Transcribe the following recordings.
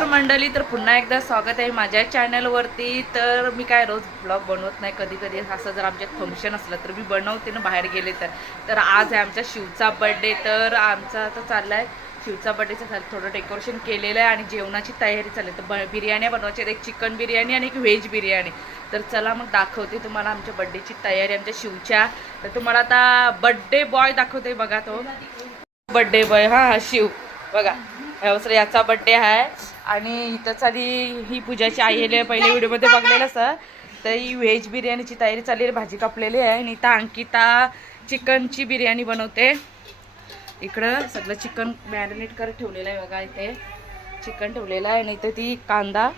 नमस्कार मंडळी, तर पुन्हा एकदा स्वागत आहे माझ्या चॅनलवरती. तर मी काय रोज ब्लॉग बनवत नाही, कधी कधी असं जर आमच्यात फंक्शन असलं तर मी बनवते ना, बाहेर गेले तर आज आहे आमच्या शिवचा बर्थडे. तर आमचा आता चालला आहे शिवचा बर्थडेचं झालं, थोडं डेकोरेशन केलेलं आहे आणि जेवणाची तयारी चालली. तर बिर्याण्या बनवायच्या, एक चिकन बिर्याणी आणि एक व्हेज बिर्याणी. तर चला मग दाखवते तुम्हाला आमच्या बर्थडेची तयारी आमच्या शिवच्या. तर तुम्हाला आता बर्थडे बॉय दाखवते बघा, तो बर्थडे बॉय हा शिव बघा. याचा बर्थडे आहे आणि इथंच आधी ही पूजाची आई आली, पहिल्या व्हिडिओमध्ये बघलेलं असं. तर ही व्हेज बिर्याणीची तयारी चालली आहे, भाजी कापलेली आहे. आणि इथं अंकिता चिकनची बिर्याणी बनवते. इकडं सगळं चिकन मॅरिनेट करत ठेवलेलं आहे बघा, इथे चिकन ठेवलेलं आहे आणि इथं ती कांदा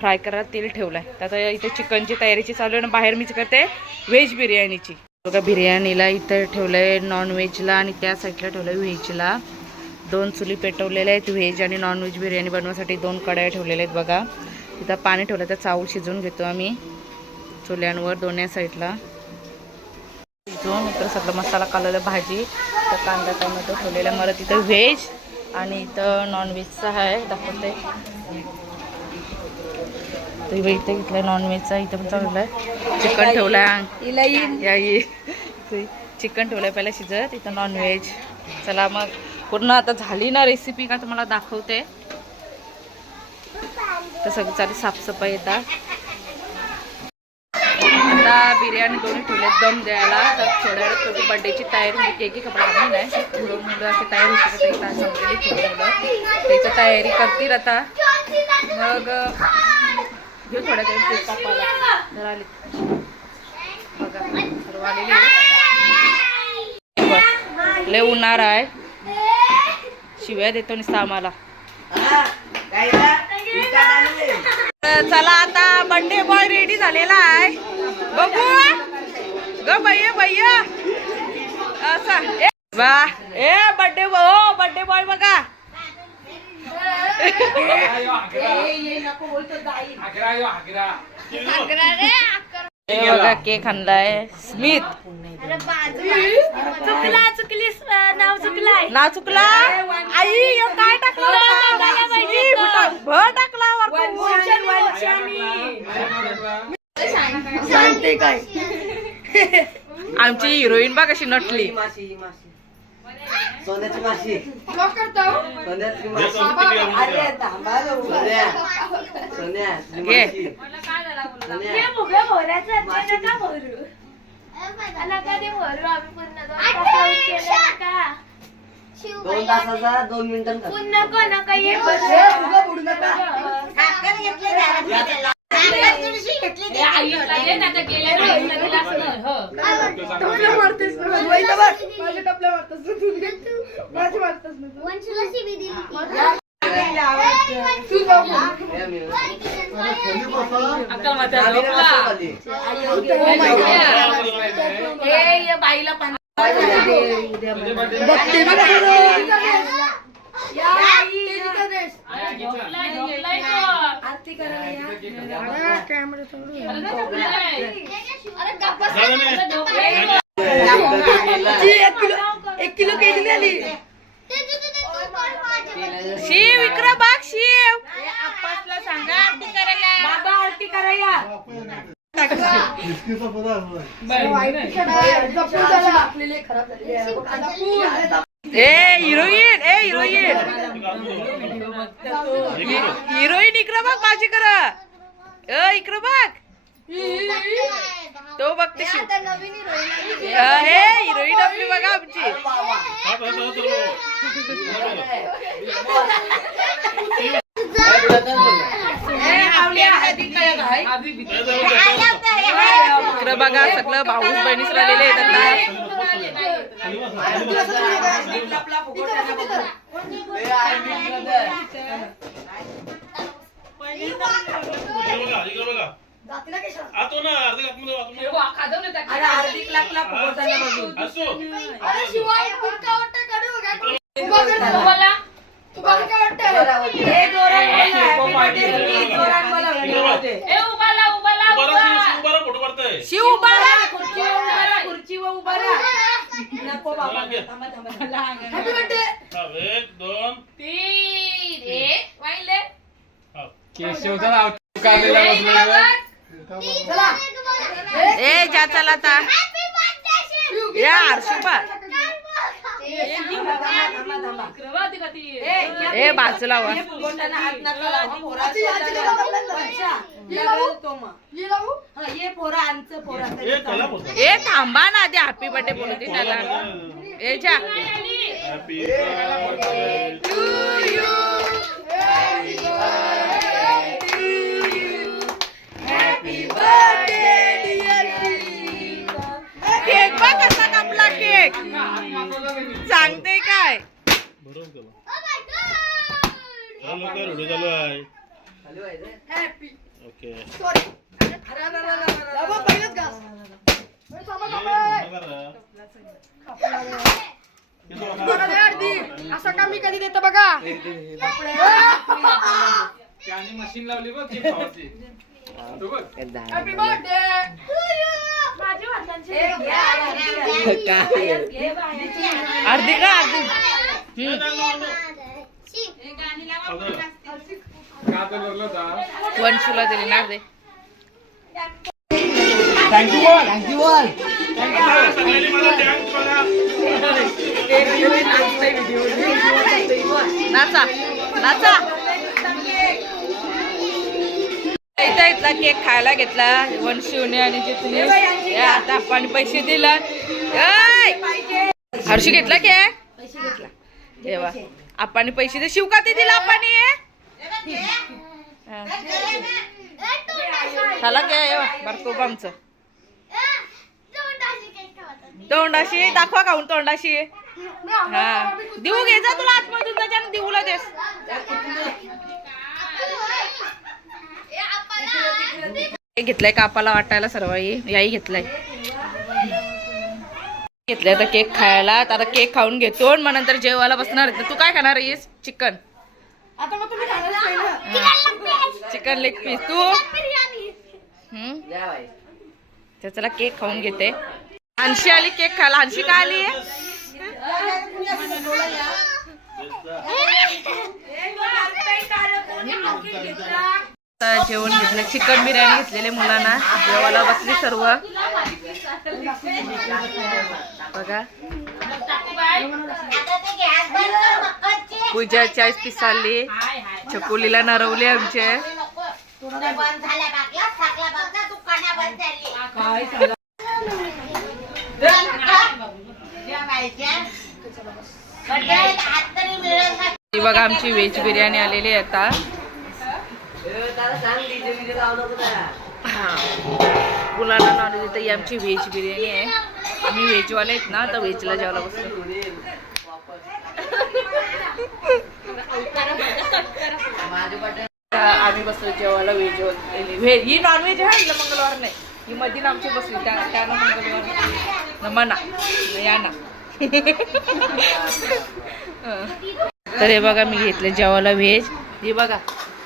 फ्राय करायला तेल ठेवलं आहे. तर आता इथे चिकनची तयारीची चालू आहे आणि बाहेर मी करते व्हेज बिर्याणीची बघा. बिर्याणीला इथं ठेवलं आहे नॉनव्हेजला आणि त्या साईडला ठेवलं आहे व्हेजला. 2 चुली पेटवलेल्या आहेत व्हेज आणि नॉनव्हेज बिर्याणी बनवण्यासाठी. 2 कढया ठेवलेल्या आहेत बघा. इथं पाणी ठेवलं, तर चावल शिजवून घेतो आम्ही चुल्यांवर दोन्ही साईडला. शिजवून इकडं सगळं मसाला कालवलं, भाजी तर कांदा टोमॅटो ठेवलेला. मला तिथं व्हेज आणि इथं नॉनव्हेजचा आहे दाखवते. तर इथं इथलं नॉनव्हेजचा, इथं पण चाललं आहे चिकन ठेवलं आहे. चिकन ठेवलं आहे पहिला शिजत, इथं नॉनव्हेज. चला मग पूर्ण आता झाली ना रेसिपी का तुम्हाला दाखवते. तर सगळं चालू साफसफाई येतात. आता बिर्याणी दोन्ही ठेवले दम द्यायला. तर थोड्या वेळात थोडी बर्थडेची तयारी होती. केकी कपडा आम्ही नाही, मुलं अशी तयारी होती तर समजली थोडी मुलं त्याची तयारी करतील. आता मग घेऊ थोड्या काही केक कापायला. तर आली बघा सर्व आलेली लय उन्हाळा आहे, शिव्या देतो नुसतं आम्हाला. चला आता बर्थडे बॉय रेडी झालेला आहे. बघू ग भैया असा वा. ए बर्थडे हो बर्थडे बॉय बघा. बघा केक आणलाय स्मित. नाव चुकला आई काय टाकलं सांगते काय. आमची हिरोईन बघ कशी नटली. सोन्याची माशी दोन तासाचा 2 मिनिटं बाईला एक किलो केली आली. शिव इकडं बघ शिव. आप्पासला सांगा आरती करायला. बाबा आरती करायला. ए हिरोईन इकडं बघ माझी करा. इकडं बघ तो बघते शिव. हे हिरोईन आपली बघा आमची. इकडं बघा सगळं भाऊ बहिणीच राहिलेले आहेत. शिव उभारा. खुर्ची उभारा. नको बाबा थांबा थांबा. 1 2 3 1 वाहिले केशवचा नाव काढलेला बसलेला. ए जा चला आता या हर्षुबा ए बाजूला वा ए थांबा ना आधी हॅपी बर्थडे बोलते त्याला ए जा केक बघ कसा कापला केक सांगते काय असं का मी कधी देतो बघा त्याने मशीन लावली बघ केक खावायची. तू बघ. हॅपी बर्थडे अर्धी का अर्धी का तर बघलं होता. वंशूला दिली ना अर्धे थँक्यू बोल. थँक्यू बोल. नाचा नाचा इथं इथला केक खायला घेतला वंशूने आणि जे तुम्ही आता आपण पैसे दिला हर्षी घेतला केक तेव्हा आपण पैसे दे शिव का ते दिला आपण झाला के बरं आमचं तोंडाशी दाखवा खाऊन तोंडाशी हा देऊ घे जा तुला आतमधून त्याच्यानं देऊला देस घेतलाय कापाला वाटायला सर्व याही घेतलाय घेतलाय आता केक खायला आता केक खाऊन घेतो मग नंतर जेवायला बसणार तू काय खाणार आहेस चिकन आता मग तुम्ही खाणार चिकन लेग पीस तू तर चला केक खाऊन घेते हंशी आली केक खायला हंशी का आली जेवण घेतलं चिकन बिर्याणी घेतलेले मुलांना जेवायला बसली सर्व बघा पूजाची आईस पिसाली चकोलीला नरवले आमचे ती बघा आमची व्हेज बिर्याणी आलेली आहे आता मुलांना नॉनव्हेज तर ही आमची व्हेज बिर्याणी आहे आम्ही व्हेजवाले आहेत ना तर व्हेजला जेवायला बसतो आम्ही बसतो जेवायला व्हेज ही नॉनव्हेज आहे हिला मंगळवार नाही ही मधील आमची बसली त्यानं मंगळवार म्हणा या ना तर हे बघा मी घेतले जेवायला व्हेज ही बघा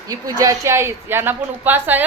ही पूजाची आईच यांना पण उपास आहे